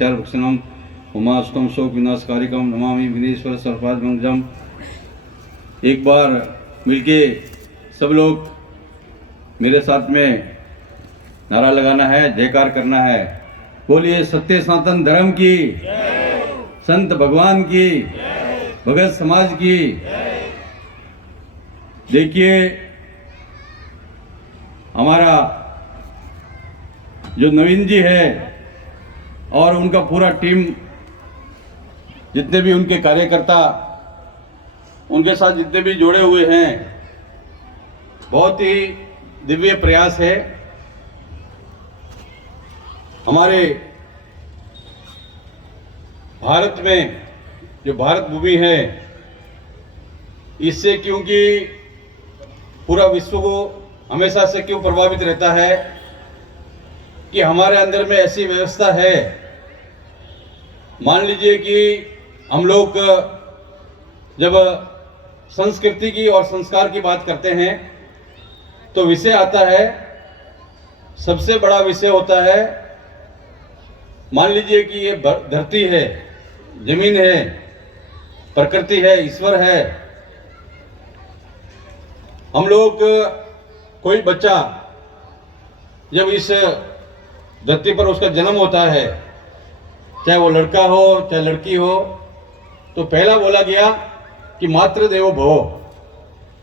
भक्षणम उमास्तम शोक विनाशकारिकम नमामि विनेश्वर सर्पाज मंगजम। एक बार मिलके सब लोग मेरे साथ में नारा लगाना है, जयकार करना है। बोलिए सत्य सनातन धर्म की, संत भगवान की, भगत समाज की। देखिए हमारा जो नवीन जी है और उनका पूरा टीम, जितने भी उनके कार्यकर्ता, उनके साथ जितने भी जुड़े हुए हैं, बहुत ही दिव्य प्रयास है। हमारे भारत में जो भारत भूमि है, इससे क्योंकि पूरा विश्व को हमेशा से क्यों प्रभावित रहता है कि हमारे अंदर में ऐसी व्यवस्था है। मान लीजिए कि हम लोग जब संस्कृति की और संस्कार की बात करते हैं तो विषय आता है, सबसे बड़ा विषय होता है, मान लीजिए कि ये धरती है, जमीन है, प्रकृति है, ईश्वर है। हम लोग कोई बच्चा जब इस धरती पर उसका जन्म होता है, चाहे वो लड़का हो चाहे लड़की हो, तो पहला बोला गया कि मातृ देवो भव।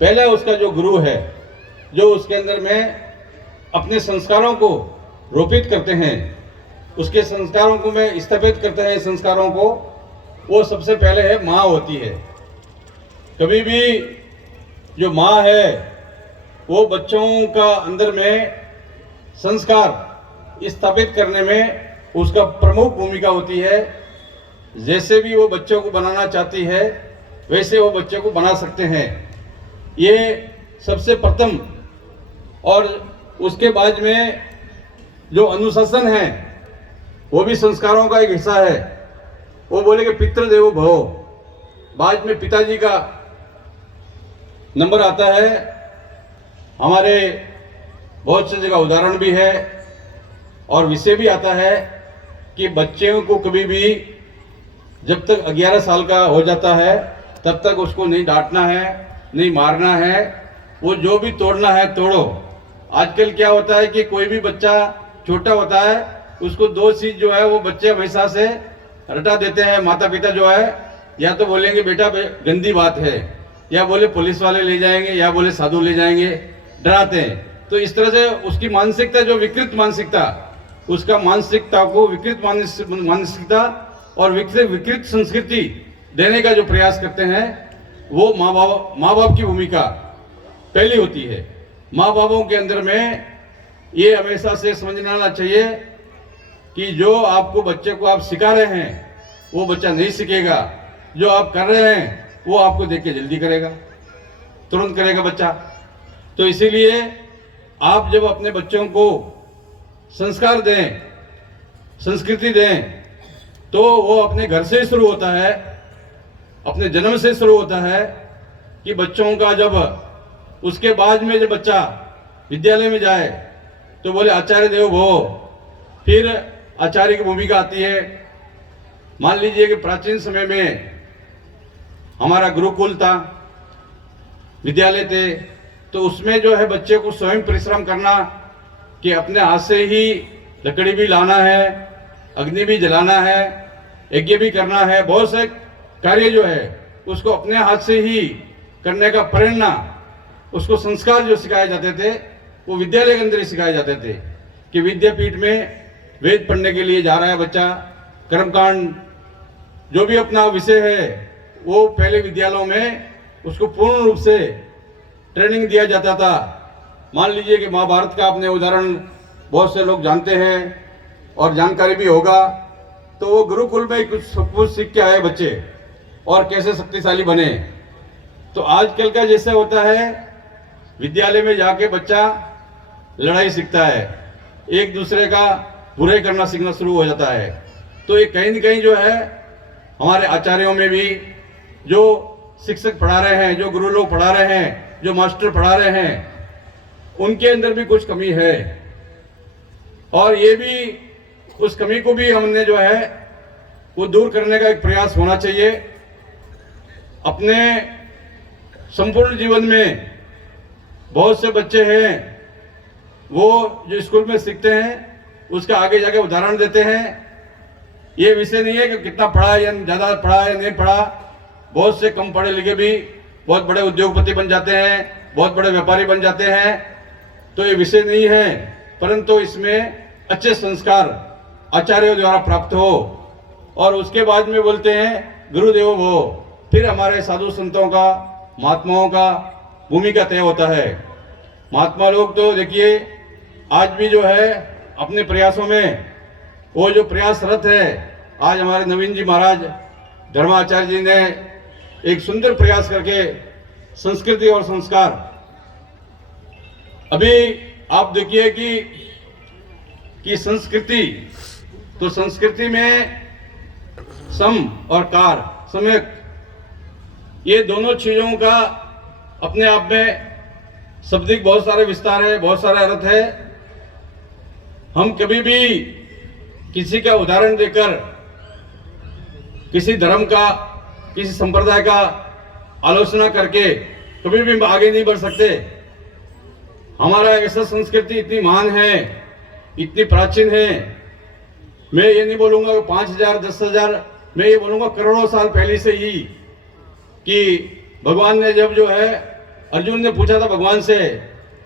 पहला उसका जो गुरु है, जो उसके अंदर में अपने संस्कारों को रोपित करते हैं, उसके संस्कारों को में स्थापित करते हैं, संस्कारों को, वो सबसे पहले है माँ होती है। कभी भी जो माँ है वो बच्चों का अंदर में संस्कार स्थापित करने में उसका प्रमुख भूमिका होती है। जैसे भी वो बच्चों को बनाना चाहती है वैसे वो बच्चे को बना सकते हैं। ये सबसे प्रथम। और उसके बाद में जो अनुशासन है वो भी संस्कारों का एक हिस्सा है। वो बोलेंगे पितृदेवो भव। बाद में पिताजी का नंबर आता है। हमारे बहुत सी जगह उदाहरण भी है और विषय भी आता है कि बच्चों को कभी भी जब तक 11 साल का हो जाता है तब तक उसको नहीं डांटना है, नहीं मारना है। वो जो भी तोड़ना है तोड़ो। आजकल क्या होता है कि कोई भी बच्चा छोटा होता है, उसको दो चीज जो है वो बच्चे हमेशा से रटा देते हैं। माता पिता जो है या तो बोलेंगे बेटा गंदी बात है, या बोले पुलिस वाले ले जाएंगे, या बोले साधु ले जाएंगे, डराते हैं। तो इस तरह से उसकी मानसिकता जो विकृत मानसिकता, उसका मानसिकता को विकृत मानसिकता और विकृत संस्कृति देने का जो प्रयास करते हैं, वो माँ बाप की भूमिका पहली होती है। माँ बापों के अंदर में ये हमेशा से समझना आना चाहिए कि जो आपको बच्चे को आप सिखा रहे हैं वो बच्चा नहीं सीखेगा। जो आप कर रहे हैं वो आपको देख के जल्दी करेगा, तुरंत करेगा बच्चा। तो इसीलिए आप जब अपने बच्चों को संस्कार दें, संस्कृति दें, तो वो अपने घर से शुरू होता है, अपने जन्म से शुरू होता है। कि बच्चों का जब उसके बाद में जब बच्चा विद्यालय में जाए तो बोले आचार्य देवो भव। फिर आचार्य की भूमिका आती है। मान लीजिए कि प्राचीन समय में हमारा गुरुकुल था, विद्यालय थे, तो उसमें जो है बच्चे को स्वयं परिश्रम करना कि अपने हाथ से ही लकड़ी भी लाना है, अग्नि भी जलाना है, यज्ञ भी करना है। बहुत से कार्य जो है उसको अपने हाथ से ही करने का प्रेरणा, उसको संस्कार जो सिखाए जाते थे वो विद्यालय के अंदर ही सिखाए जाते थे। कि विद्यापीठ में वेद पढ़ने के लिए जा रहा है बच्चा, कर्मकांड जो भी अपना विषय है वो पहले विद्यालयों में उसको पूर्ण रूप से ट्रेनिंग दिया जाता था। मान लीजिए कि महाभारत का आपने उदाहरण बहुत से लोग जानते हैं और जानकारी भी होगा। तो वो गुरुकुल में कुछ सीख के आए बच्चे और कैसे शक्तिशाली बने। तो आजकल का जैसे होता है, विद्यालय में जाके बच्चा लड़ाई सीखता है, एक दूसरे का बुराई करना सीखना शुरू हो जाता है। तो ये कहीं न कहीं जो है हमारे आचार्यों में भी, जो शिक्षक पढ़ा रहे हैं, जो गुरु लोग पढ़ा रहे हैं, जो मास्टर पढ़ा रहे हैं, उनके अंदर भी कुछ कमी है। और ये भी उस कमी को भी हमने जो है वो दूर करने का एक प्रयास होना चाहिए। अपने संपूर्ण जीवन में बहुत से बच्चे हैं वो जो स्कूल में सीखते हैं उसका आगे जाके उदाहरण देते हैं। ये विषय नहीं है कि कितना पढ़ा या ज़्यादा पढ़ा या नहीं पढ़ा, बहुत से कम पढ़े लिखे भी बहुत बड़े उद्योगपति बन जाते हैं, बहुत बड़े व्यापारी बन जाते हैं। तो ये विषय नहीं है, परंतु इसमें अच्छे संस्कार आचार्यों द्वारा प्राप्त हो और उसके बाद में बोलते हैं गुरुदेवो भव। फिर हमारे साधु संतों का, महात्माओं का भूमिका तय होता है। महात्मा लोग तो देखिए आज भी जो है अपने प्रयासों में वो जो प्रयासरत है। आज हमारे नवीन जी महाराज धर्माचार्य जी ने एक सुंदर प्रयास करके संस्कृति और संस्कार, अभी आप देखिए कि संस्कृति, तो संस्कृति में सम और कार, सम्यक, ये दोनों चीजों का अपने आप में शब्दिक बहुत सारे विस्तार है, बहुत सारा अर्थ है। हम कभी भी किसी का उदाहरण देकर किसी धर्म का, किसी संप्रदाय का आलोचना करके कभी भी आगे नहीं बढ़ सकते। हमारा ऐसा संस्कृति इतनी महान है, इतनी प्राचीन है। मैं ये नहीं बोलूंगा कि 5000 10,000, मैं ये बोलूंगा करोड़ों साल पहले से ही कि भगवान ने जब जो है अर्जुन ने पूछा था भगवान से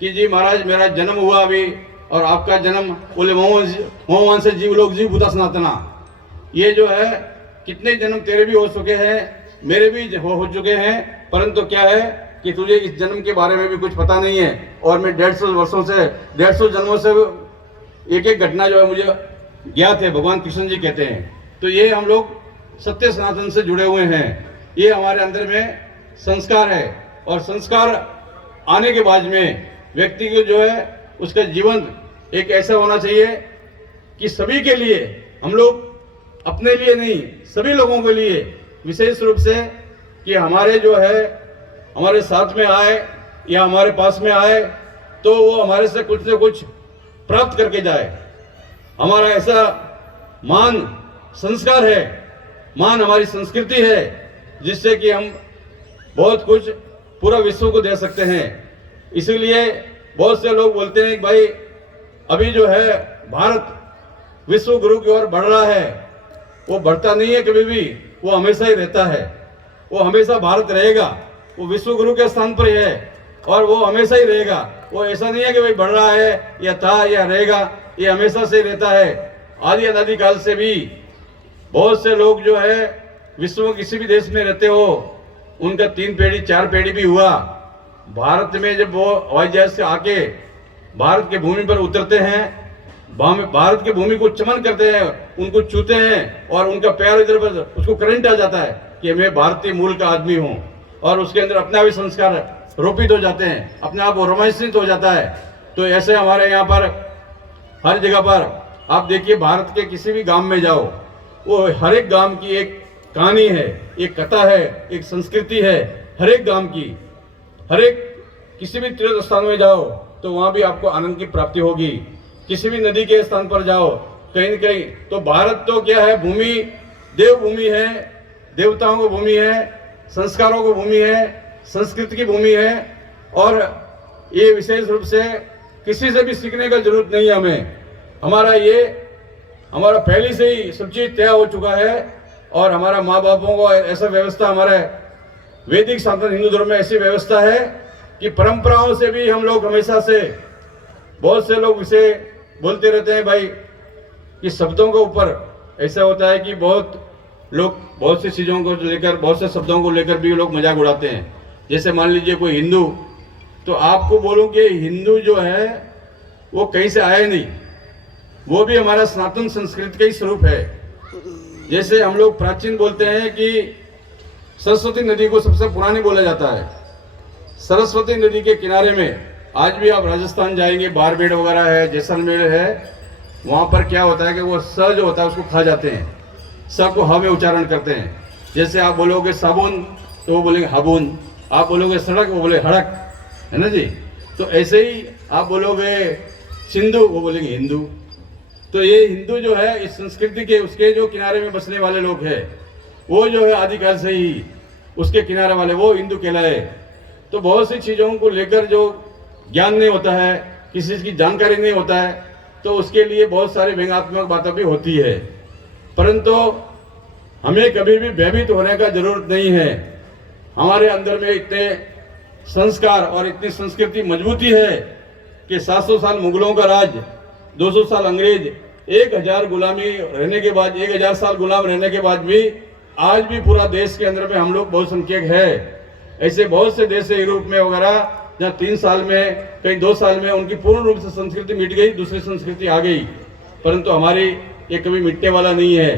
कि जी महाराज मेरा जन्म हुआ अभी और आपका जन्म, बोले मोहन से जीव लोग जीव भूता सनातना। ये जो है कितने जन्म तेरे भी हो चुके हैं, मेरे भी हो चुके हैं, परंतु क्या है कि तुझे इस जन्म के बारे में भी कुछ पता नहीं है और मैं 150 वर्षों से, 150 जन्मों से एक एक घटना जो है मुझे ज्ञात है, भगवान कृष्ण जी कहते हैं। तो ये हम लोग सत्य सनातन से जुड़े हुए हैं, ये हमारे अंदर में संस्कार है। और संस्कार आने के बाद में व्यक्ति को जो है उसका जीवन एक ऐसा होना चाहिए कि सभी के लिए, हम लोग अपने लिए नहीं, सभी लोगों के लिए, विशेष रूप से कि हमारे जो है हमारे साथ में आए या हमारे पास में आए तो वो हमारे से कुछ न कुछ प्राप्त करके जाए। हमारा ऐसा मान संस्कार है, मान हमारी संस्कृति है, जिससे कि हम बहुत कुछ पूरा विश्व को दे सकते हैं। इसीलिए बहुत से लोग बोलते हैं कि भाई अभी जो है भारत विश्व गुरु की ओर बढ़ रहा है। वो बढ़ता नहीं है कभी भी, वो हमेशा ही रहता है, वो हमेशा भारत रहेगा, वो विश्व गुरु के स्थान पर ही है और वो हमेशा ही रहेगा। वो ऐसा नहीं है कि भाई बढ़ रहा है या था या रहेगा, ये हमेशा से रहता है। आदि अनादि काल से भी बहुत से लोग जो है विश्व में किसी भी देश में रहते हो, उनका 3 पीढ़ी 4 पीढ़ी भी हुआ। भारत में जब वो हवाई जहाज से आके भारत की भूमि पर उतरते हैं, भारत की भूमि को चमन करते हैं, उनको छूते हैं और उनका पैर इधर पर उसको करंट आ जाता है कि मैं भारतीय मूल का आदमी हूँ, और उसके अंदर अपने आप ही संस्कार रोपित हो जाते हैं, अपने आप वो रोमांचित हो जाता है। तो ऐसे हमारे यहाँ पर हर जगह पर आप देखिए, भारत के किसी भी गांव में जाओ, वो हर एक गांव की एक कहानी है, एक कथा है, एक संस्कृति है। हर एक गांव की, हर एक किसी भी तीर्थ स्थान में जाओ तो वहाँ भी आपको आनंद की प्राप्ति होगी। किसी भी नदी के स्थान पर जाओ, कहीं न कहीं, तो भारत तो क्या है, भूमि देव भूमि है, देवताओं की भूमि है, संस्कारों की भूमि है, संस्कृति की भूमि है। और ये विशेष रूप से किसी से भी सीखने का जरूरत नहीं है हमें। हमारा पहले से ही सब चीज तय हो चुका है और हमारा माँ बापों को ऐसा व्यवस्था, हमारे वैदिक सनातन हिंदू धर्म में ऐसी व्यवस्था है कि परंपराओं से भी हम लोग हमेशा से, बहुत से लोग इसे बोलते रहते हैं भाई कि शब्दों के ऊपर ऐसा होता है कि बहुत लोग बहुत सी चीज़ों को लेकर, बहुत से शब्दों को लेकर भी लोग मजाक उड़ाते हैं। जैसे मान लीजिए कोई हिंदू, तो आपको बोलूं कि हिंदू जो है वो कहीं से आया नहीं, वो भी हमारा सनातन संस्कृति का ही स्वरूप है। जैसे हम लोग प्राचीन बोलते हैं कि सरस्वती नदी को सबसे पुरानी बोला जाता है। सरस्वती नदी के किनारे में आज भी आप राजस्थान जाएंगे, बारबेड़ वगैरह है, जैसलमेर है, वहाँ पर क्या होता है कि वो स जो होता है उसको खा जाते हैं, स को ह में उच्चारण करते हैं। जैसे आप बोलोगे साबुन तो वो बोलेंगे हाबुन, आप बोलोगे सड़क वो बोले हड़क, है ना जी। तो ऐसे ही आप बोलोगे सिंधु वो बोलेंगे हिंदू। तो ये हिंदू जो है इस संस्कृति के उसके जो किनारे में बसने वाले लोग हैं, वो जो है आदिकाल से ही उसके किनारे वाले वो हिंदू कहलाए। तो बहुत सी चीज़ों को लेकर जो ज्ञान नहीं होता है, किसी चीज़ की जानकारी नहीं होता है, तो उसके लिए बहुत सारी व्यंग्यात्मक बातें भी होती है। परंतु हमें कभी भी भयभीत होने का जरूरत नहीं है। हमारे अंदर में इतने संस्कार और इतनी संस्कृति मजबूती है कि 700 साल मुगलों का राज, 200 साल अंग्रेज, 1000 गुलामी रहने के बाद, 1000 साल गुलाम रहने के बाद भी आज भी पूरा देश के अंदर में हम लोग बहुसंख्यक है। ऐसे बहुत से देश है यूरोप में वगैरह, जहाँ 3 साल में, कहीं 2 साल में उनकी पूर्ण रूप से संस्कृति मिट गई, दूसरी संस्कृति आ गई, परंतु हमारी ये कभी मिटने वाला नहीं है।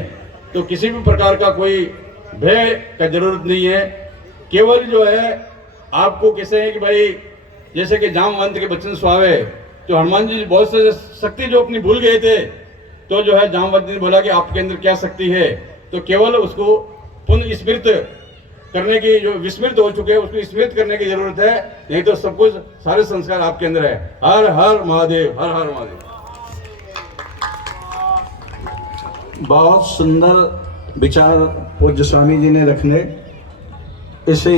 तो किसी भी प्रकार का कोई भय का जरूरत नहीं है। केवल जो है आपको कैसे है कि भाई जैसे कि जामवंत के बच्चन सुहावे, तो हनुमान जी बहुत से शक्ति जो अपनी भूल गए थे, तो जो है जामवंत ने बोला कि आपके अंदर क्या शक्ति है, तो केवल उसको पुनः स्मृत करने की, जो विस्मृत हो चुके हैं उसको स्मृत करने की जरूरत है, नहीं तो सब कुछ सारे संस्कार आपके अंदर है। हर हर महादेव, हर हर महादेव। बहुत सुंदर विचार पूज्य स्वामी जी ने रखने। इसे